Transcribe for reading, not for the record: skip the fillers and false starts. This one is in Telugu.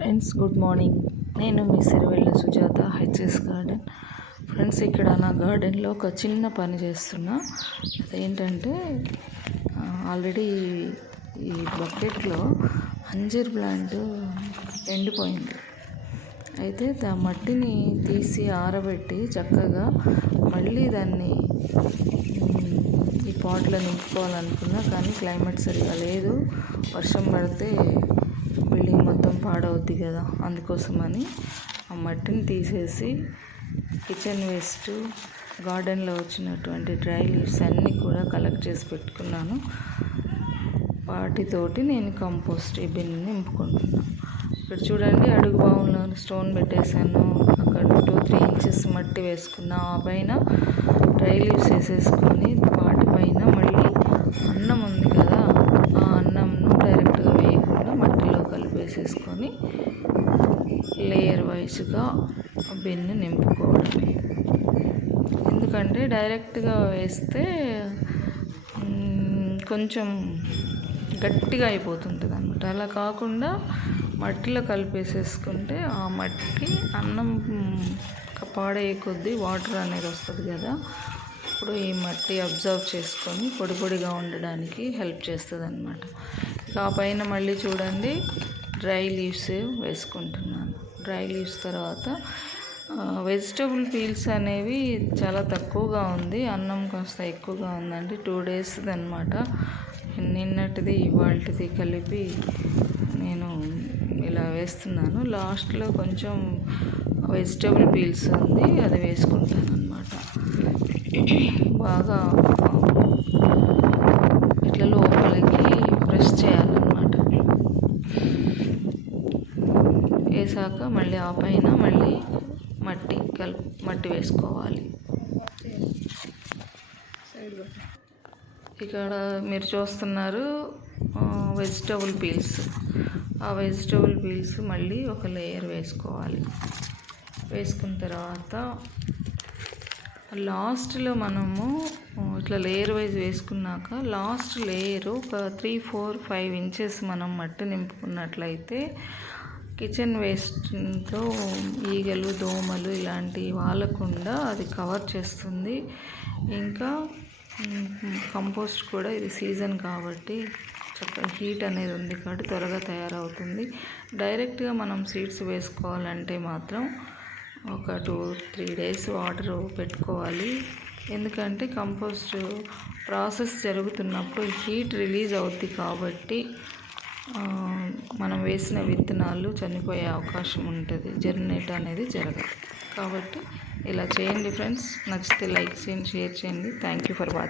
Friends good morning. నేను మీ Sirivella Sujatha, HS garden. Friends, ఇక్కడ నా గార్డెన్లో ఒక చిన్న పని చేస్తున్నా. అదేంటంటే ఆల్రెడీ ఈ బకెట్లో అంజీర్ ప్లాంట్ ఎండిపోయింది. అయితే మట్టిని తీసి ఆరబెట్టి చక్కగా మళ్ళీ దాన్ని ఈ పాట్లో నింపుకోవాలనుకున్నా, కానీ క్లైమేట్ సరిగా లేదు. వర్షం పడితే బిల్డింగ్ మొత్తం పాడవుద్ది కదా, అందుకోసమని ఆ మట్టిని తీసేసి కిచెన్ వేస్ట్, గార్డెన్లో వచ్చినటువంటి డ్రై లీవ్స్ అన్నీ కూడా కలెక్ట్ చేసి పెట్టుకున్నాను. వాటితోటి నేను కంపోస్ట్ ఈ బిన్ని నింపుకుంటున్నాను. ఇక్కడ చూడండి, అడుగు భాగంలో స్టోన్ పెట్టేశాను. అక్కడ 2-3 ఇంచెస్ మట్టి వేసుకున్నా. ఆ పైన డ్రై లీవ్స్ వేసేసుకొని వాటిపైన మళ్ళీ అన్నం ఉంది కదా, ఆ అన్నంను డైరెక్ట్గా వేయకుండా మట్టిలో కలిపేసేసుకొని లేయర్ వైజ్గా బిన్ని నింపుకోవడమే. ఎందుకంటే డైరెక్ట్గా వేస్తే కొంచెం గట్టిగా అయిపోతుంటుంది అన్నమాట. అలా కాకుండా మట్టిలో కలిపేసేసుకుంటే ఆ మట్టి అన్నం పాడయ్యే కొద్దీ వాటర్ అనేది వస్తుంది కదా, ఇప్పుడు ఈ మట్టి అబ్జర్వ్ చేసుకొని పొడి పొడిగా ఉండడానికి హెల్ప్ చేస్తుంది అన్నమాట. ఆ పైన మళ్ళీ చూడండి డ్రై లీవ్స్ వేసుకుంటున్నాను. డ్రై లీవ్స్ తర్వాత వెజిటబుల్ పీల్స్ అనేవి చాలా తక్కువగా ఉంది. అన్నం కాస్త ఎక్కువగా ఉందండి. 2 డేస్ది అనమాట. నిన్నటిది ఇవాళది కలిపి నేను ఇలా వేస్తున్నాను. లాస్ట్లో కొంచెం వెజిటబుల్ పీల్స్ ఉంది, అది వేసుకుంటాను అనమాట. బాగా ఇట్లా లోపలికి ప్రెస్ చేయాలన్నమాట. వేసాక మళ్ళీ ఆ పైన మళ్ళీ మట్టి వేసుకోవాలి. ఇక్కడ మీరు చూస్తున్నారు వెజిటబుల్ పీల్స్. ఆ వెజిటబుల్ పీల్స్ మళ్ళీ ఒక లేయర్ వేసుకోవాలి. వేసుకున్న తర్వాత లాస్ట్లో మనము ఇట్లా లేయర్ వైజ్ వేసుకున్నాక లాస్ట్ లేయర్ ఒక 3-4-5 ఇంచెస్ మనం మట్టి నింపుకున్నట్లయితే కిచెన్ వేస్ట్తో ఈగలు, దోమలు ఇలాంటివి వాలకుండా అది కవర్ చేస్తుంది. ఇంకా కంపోస్ట్ కూడా ఇది సీజన్ కాబట్టి చక్కగా హీట్ అనేది ఉంది కాబట్టి త్వరగా తయారవుతుంది. డైరెక్ట్గా మనం సీడ్స్ వేసుకోవాలంటే మాత్రం ఒక 2-3 డేస్ వాటర్ పెట్టుకోవాలి. ఎందుకంటే కంపోస్ట్ ప్రాసెస్ జరుగుతున్నప్పుడు హీట్ రిలీజ్ అవుద్ది కాబట్టి మనం వేసిన విత్తనాలు చనిపోయే అవకాశం ఉంటుంది, జర్మినేట్ అనేది జరగదు. కాబట్టి ఇలా చేయండి ఫ్రెండ్స్. నచ్చితే లైక్ చేయండి, షేర్ చేయండి. Thank you for watching.